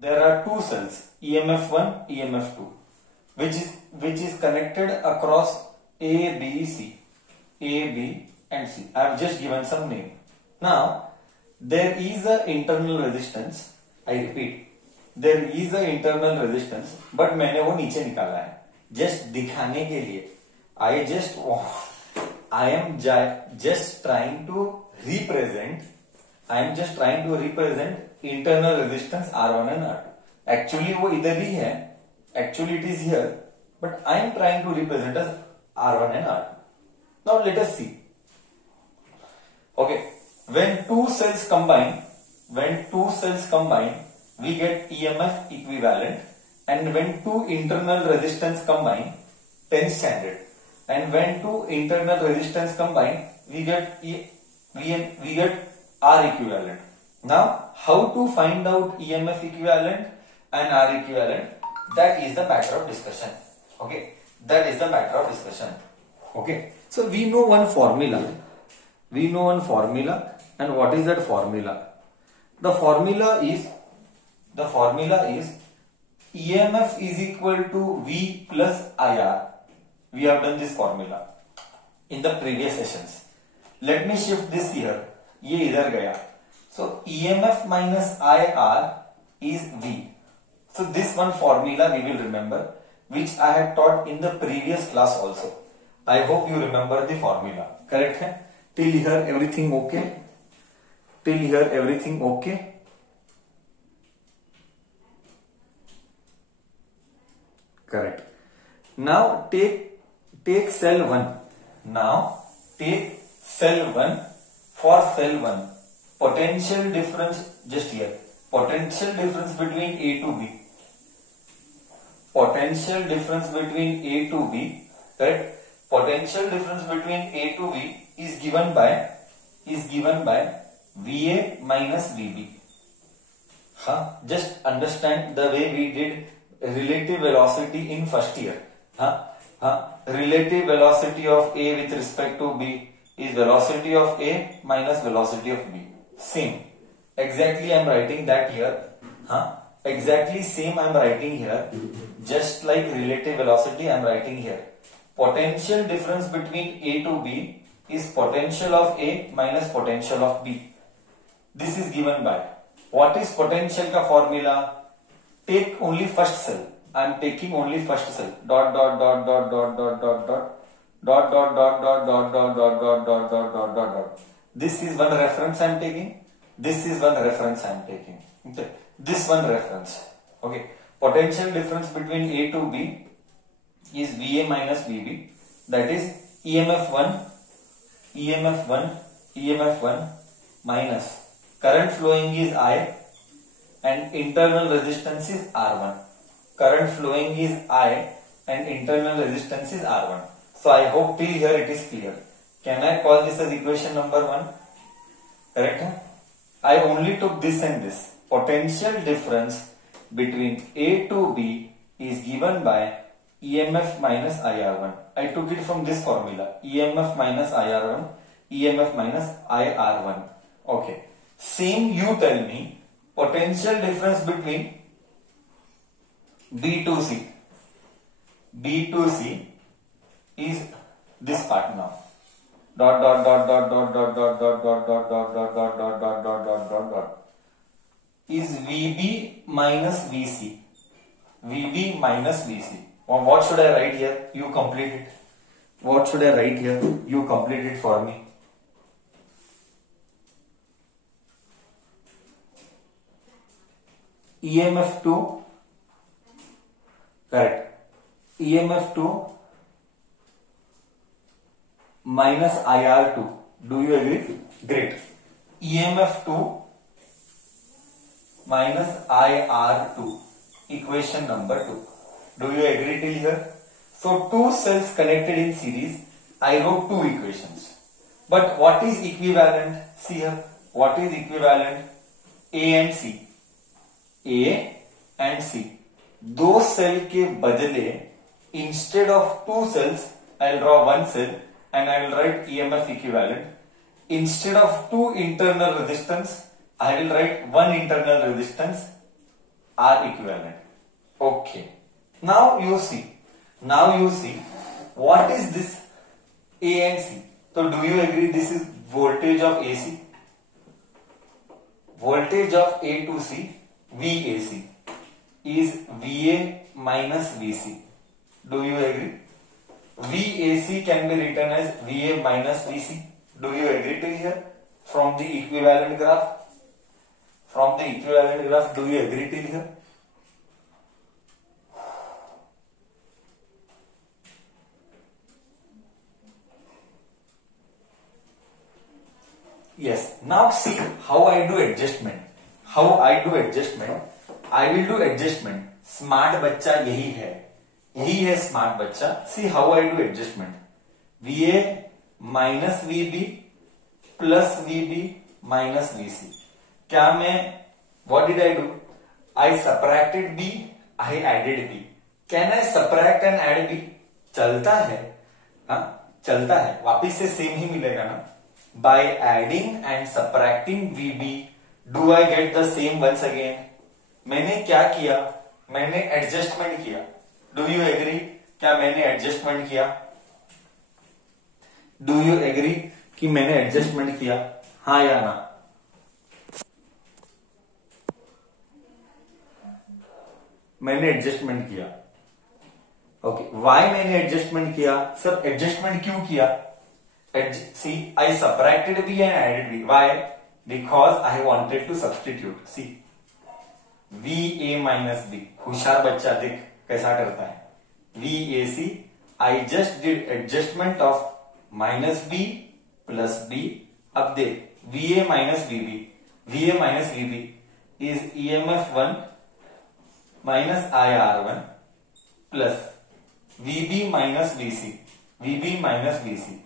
there are two cells, EMF1, EMF2, which is connected across A, B, C, A, B and C. I have just given some name. Now, there is a internal resistance. I repeat, there is a internal resistance, but मैंने वो नीचे निकाला है just दिखाने के लिए. I am just trying to represent internal resistance R1 and R2. Actually वो इधर ही है. Actually it is here, but I am trying to represent as R1 and R2. Now let us see. Okay, when two cells combine, we get EMF equivalent, and when two internal resistance combine, 10 standard, and when two internal resistance combine, we get R equivalent. Now, how to find out EMF equivalent and R equivalent? That is the matter of discussion. Okay, that is the matter of discussion. Okay, so we know one formula. And what is that formula? The formula is EMF is equal to V plus IR. We have done this formula in the previous sessions. Let me shift this here. ये इधर गया. So EMF minus IR is V. So this one formula we will remember, which I had taught in the previous class also. I hope you remember the formula. Correct है? Till here everything okay? Till here everything okay? Correct. Now take cell 1. Now take cell 1. For cell 1, potential difference just here. Potential difference between A to B. Potential difference between A to B. Correct. Potential difference between A to B is given by VA minus VB. Just understand the way we did relative velocity in first year. Relative velocity of A with respect to B is velocity of A minus velocity of B. Same. Exactly I am writing that here. Exactly same I am writing here. Just like relative velocity I am writing here. Potential difference between A to B is potential of A minus potential of B. This is given by, what is potential ka formula? Take only first cell. I am taking only first cell. Dot dot dot dot dot dot dot dot. Dot dot dot dot dot dot dot dot dot dot dot dot dot. This is one reference I am taking. This is one reference I am taking. Okay. This one reference. Okay. Potential difference between A to B is VA minus VB. That is EMF1 minus current flowing is I and internal resistance is R1. Current flowing is I and internal resistance is R1. So I hope till here it is clear. Can I call this as equation number 1? Correct? I only took this and this. Potential difference between A to B is given by EMF minus IR1. I took it from this formula. EMF minus IR1, EMF minus IR1. Okay. Same you tell me potential difference between B to C. B to C is this part now. Dot dot dot dot dot dot dot dot dot dot dot dot dot dot dot dot dot dot dot is VB minus VC. VB minus VC. What should I write here? You complete it. What should I write here? You complete it for me. EMF2. Correct. EMF2 minus IR2. Do you agree? Great. EMF2 minus IR2. Equation number 2. Do you agree till here? So two cells connected in series. I wrote two equations. But what is equivalent? See here. What is equivalent? A and C. A and C. दो cell के बदले instead of two cells I will draw one cell and I will write EMF equivalent. Instead of two internal resistance I will write one internal resistance are equivalent. Okay. Now you see what is this A and C. So do you agree this is voltage of AC? Voltage of A to C, VAC, is VA minus VC. Do you agree? VAC can be written as VA minus VC. Do you agree till here? From the equivalent graph? Do you agree till here? Yes. Now see how I do adjustment. I will do adjustment. Smart बच्चा यही है smart बच्चा. See how I do adjustment. VA minus VB plus VB minus VC. क्या मैं what did I do? I subtracted B. I added B. Can I subtract and add B? चलता है. हाँ चलता है. वापिस से सेम ही मिलेगा ना. By adding and subtracting VB, do I get the same once again? मैंने क्या किया? मैंने एडजस्टमेंट किया. Do you agree? क्या मैंने एडजस्टमेंट किया? Do you agree कि मैंने एडजस्टमेंट किया? हाँ या ना? मैंने एडजस्टमेंट किया. ओके. वाई मैंने एडजस्टमेंट किया? सर एडजस्टमेंट क्यों किया? See, I subtracted B and added B. Why? Because I wanted to substitute. See, VA minus B. होशियार बच्चा देख कैसा करता है. VAC. I just did adjustment of minus B plus B. अब देख VA minus VB. VA minus VB is EMF1 minus IR1 plus VB minus VC. VB minus VC.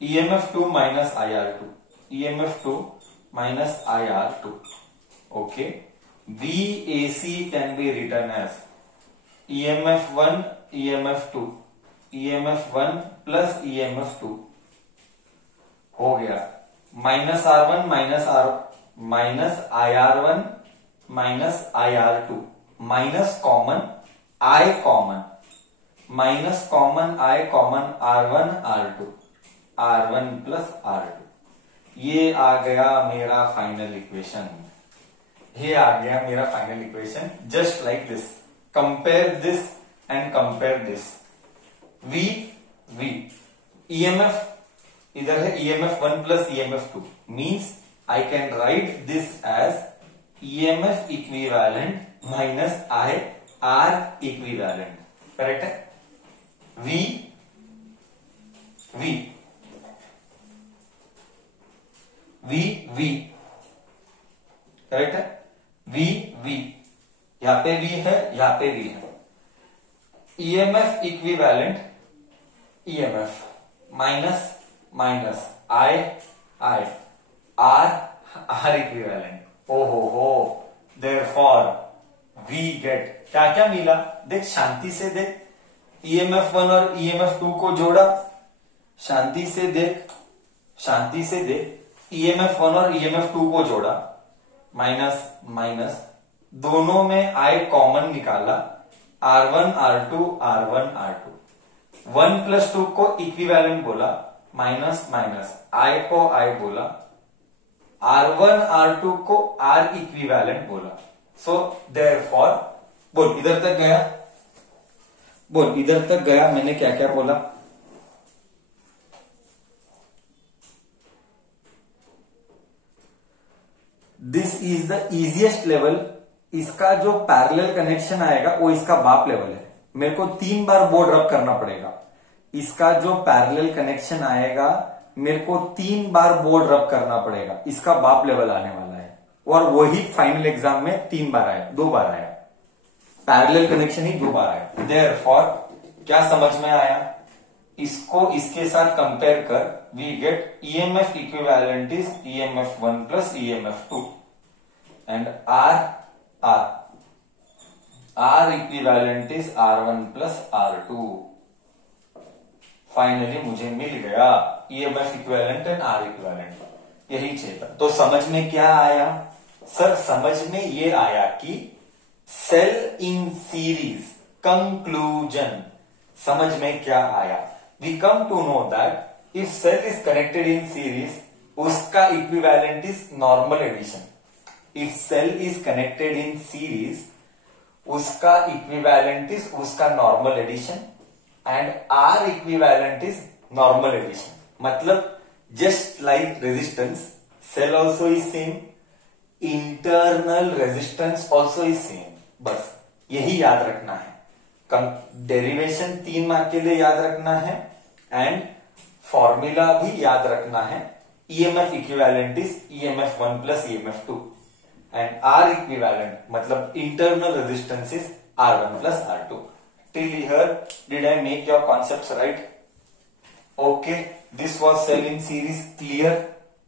EMF2 minus IR2. EMF2 minus IR2. Okay. VAC can be written as EMF1, EMF2. EMF1 plus EMF2. हो गया. Minus R1 minus IR1 minus IR2. Minus common I common. Minus common I common R1 R2. R1 plus R2. ये आ गया मेरा final equation. Just like this. Compare this and compare this. V EMF इधर है EMF1 plus EMF2 means I can write this as EMF equivalent minus I R equivalent. Correct है. V correct है. V यहां पे V है, यहां पे V है. EMF equivalent EMF minus I R equivalent. ओहो. देयरफॉर V गेट क्या क्या मिला देख. शांति से देख. EMF1 और EMF2 को जोड़ा. शांति से देख. EMF1 और EMF2 को जोड़ा. माइनस दोनों में I कॉमन निकाला. R1 R2 R1 R2. 1 plus 2 को इक्विवेलेंट बोला. माइनस I को I बोला. R1 R2 को R इक्विवेलेंट बोला. सो देयरफॉर बोल इधर तक गया. मैंने क्या क्या बोला. This is the easiest level. इसका जो पैरेलल कनेक्शन आएगा वो इसका बाप लेवल है. मेरे को 3 बार बोर्ड रब करना पड़ेगा. इसका जो पैरेलल कनेक्शन आएगा मेरे को 3 बार बोर्ड रब करना पड़ेगा. इसका बाप लेवल आने वाला है. और वही फाइनल एग्जाम में 2 बार आया. पैरेलल कनेक्शन ही 2 बार आया. देयरफॉर क्या समझ में आया. इसको इसके साथ कंपेयर कर. We get EMF equivalent is EMF1 plus EMF2 and R equivalent is R1 plus R2. Finally मुझे मिल गया EMF equivalent and R equivalent. यही चाहिए. तो समझ में क्या आया सर. समझ में ये आया कि सेल इन सीरीज कंक्लूजन समझ में क्या आया? We come to know that if cell is connected in series उसका equivalent is normal addition. If cell is connected in series उसका इक्विवेलेंट इज उसका normal addition and R equivalent is normal addition. मतलब just like resistance, cell also is same, internal resistance also is same. बस यही याद रखना है. Derivation 3 mark के लिए याद रखना है एंड फॉर्मूला भी याद रखना है. EMF equivalent is EMF 1 plus EMF 2 and R equivalent मतलब internal resistance is R1 plus R2. Till here, did I make your concepts right? Okay, this was cell in series. Clear?